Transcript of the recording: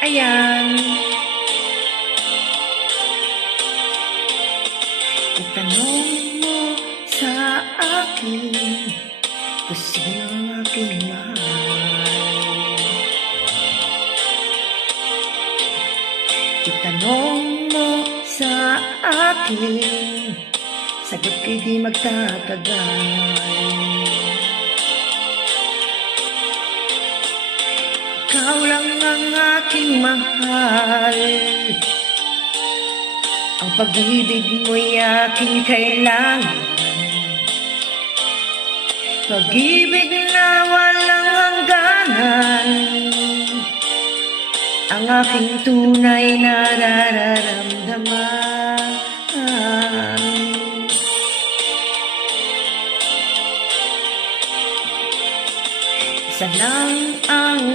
Ayan. Itanong mo sa akin kung sino ang aking mahal. Itanong mo sa akin Sagot ko'y di magtatagal Ikaw lang ang aking mahal. Ang pag-ibig mo'y aking kailangan. Pag-ibig na walang hangganan. Ang aking tunay na nararamdaman. Isa lang ang